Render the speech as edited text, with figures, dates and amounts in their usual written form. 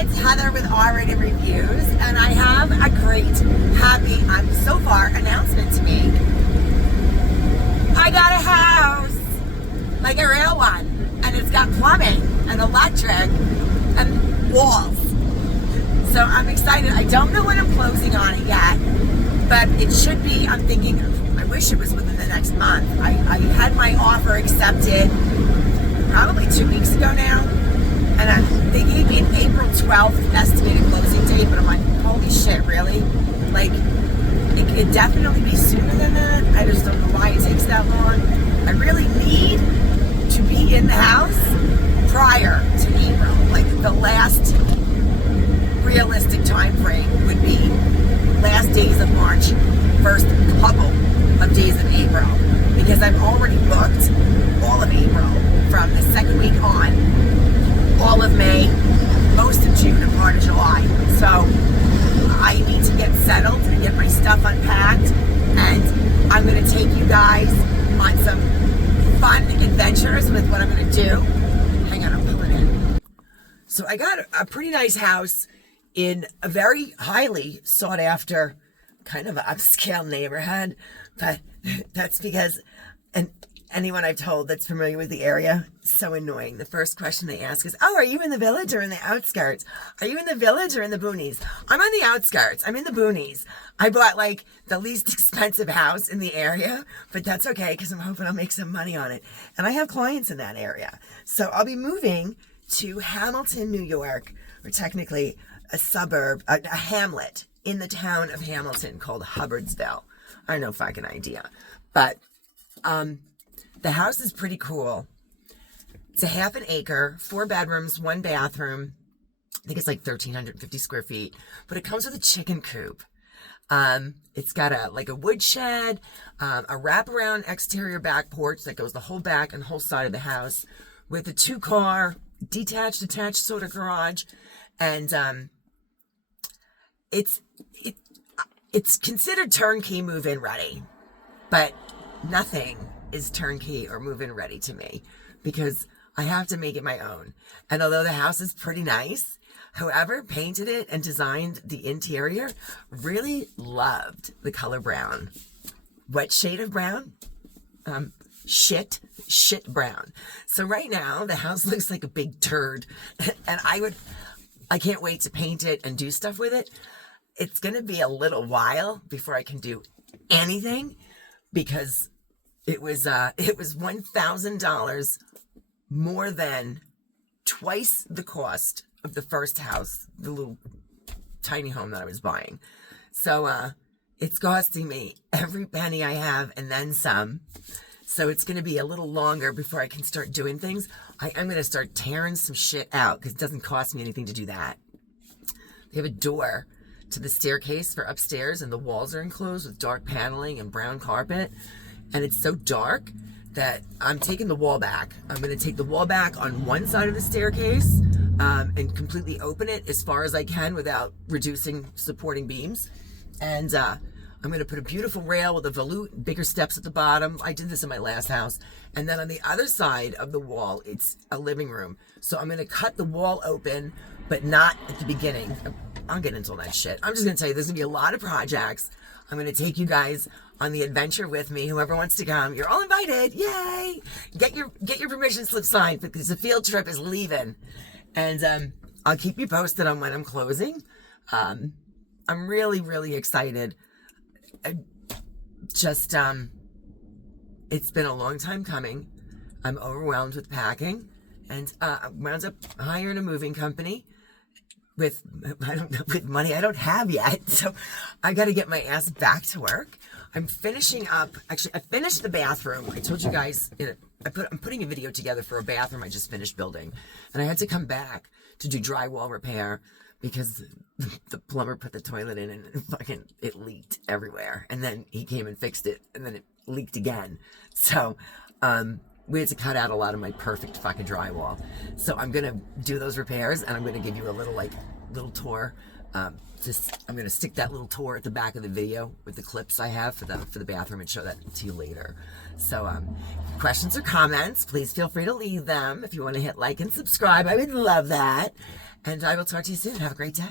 it's Heather with R-Rated Reviews, and I have a great, happy, so far, announcement to make. I got a house, like a real one, and it's got plumbing and electric and walls. So I'm excited. I don't know when I'm closing on it yet, but it should be, I'm thinking, I wish it was within the next month. I had my offer accepted probably 2 weeks ago now. And they gave me an April 12th estimated closing date, but I'm like, holy shit, really? Like, it could definitely be sooner than that. I just don't know why it takes that long. I really need to be in the house prior to April. Like, the last realistic time frame would be last days of March, first couple of days of April. Because I've already booked all of April from the second week on. All of May, most of June, and part of July. So I need to get settled and get my stuff unpacked, and I'm going to take you guys on some fun adventures with what I'm going to do. Hang on, I'm pulling in. So I got a pretty nice house in a very highly sought after kind of upscale neighborhood, but that's because anyone I've told that's familiar with the area, so annoying. The first question they ask is, oh, are you in the village or in the outskirts? Are you in the village or in the boonies? I'm on the outskirts. I'm in the boonies. I bought like the least expensive house in the area, but that's okay because I'm hoping I'll make some money on it. And I have clients in that area. So I'll be moving to Hamilton, New York, or technically a suburb, a hamlet in the town of Hamilton called Hubbardsville. I have no fucking idea. But, the house is pretty cool. It's a half an acre, 4 bedrooms, 1 bathroom. I think it's like 1,350 square feet, but it comes with a chicken coop. It's got a wood shed, a wraparound exterior back porch that goes the whole back and whole side of the house with a 2-car detached, attached sort of garage. And, it's considered turnkey move-in ready, but nothing is turnkey or move-in ready to me because I have to make it my own. And although the house is pretty nice, whoever painted it and designed the interior really loved the color brown. What shade of brown? Shit brown. So right now the house looks like a big turd, and I can't wait to paint it and do stuff with it. It's going to be a little while before I can do anything because it was $1,000 more than twice the cost of the first house, the little tiny home that I was buying. So it's costing me every penny I have and then some. So it's going to be a little longer before I can start doing things. I'm going to start tearing some shit out because it doesn't cost me anything to do that. They have a door to the staircase for upstairs, and the walls are enclosed with dark paneling and brown carpet. And it's so dark that I'm taking the wall back. I'm going to take the wall back on one side of the staircase and completely open it as far as I can without reducing supporting beams. And I'm going to put a beautiful rail with a volute, bigger steps at the bottom. I did this in my last house. And then on the other side of the wall, it's a living room. So I'm going to cut the wall open, but not at the beginning. I'll get into all that shit. I'm just going to tell you, there's going to be a lot of projects. I'm going to take you guys on the adventure with me. Whoever wants to come, you're all invited. Yay! Get your permission slip signed because the field trip is leaving. And I'll keep you posted on when I'm closing. I'm really, really excited. It's been a long time coming. I'm overwhelmed with packing, and I wound up hiring a moving company with money I don't have yet. So I got to get my ass back to work. I'm finishing up. Actually, I finished the bathroom. I told you guys I'm putting a video together for a bathroom I just finished building, and I had to come back to do drywall repair because the plumber put the toilet in and fucking it leaked everywhere. And then he came and fixed it, and then it leaked again. So we had to cut out a lot of my perfect fucking drywall. So I'm gonna do those repairs, and I'm gonna give you a little tour. I'm gonna stick that little tour at the back of the video with the clips I have for the bathroom and show that to you later. So questions or comments, please feel free to leave them. If you want to hit like and subscribe, I would love that. And I will talk to you soon. Have a great day.